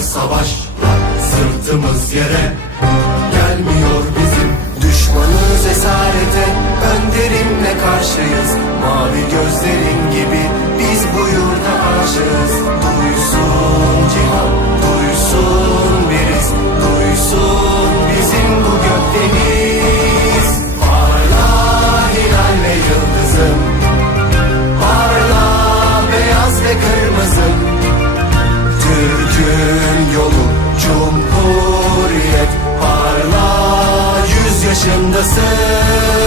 Savaşlar Sırtımız yere Yaşındasın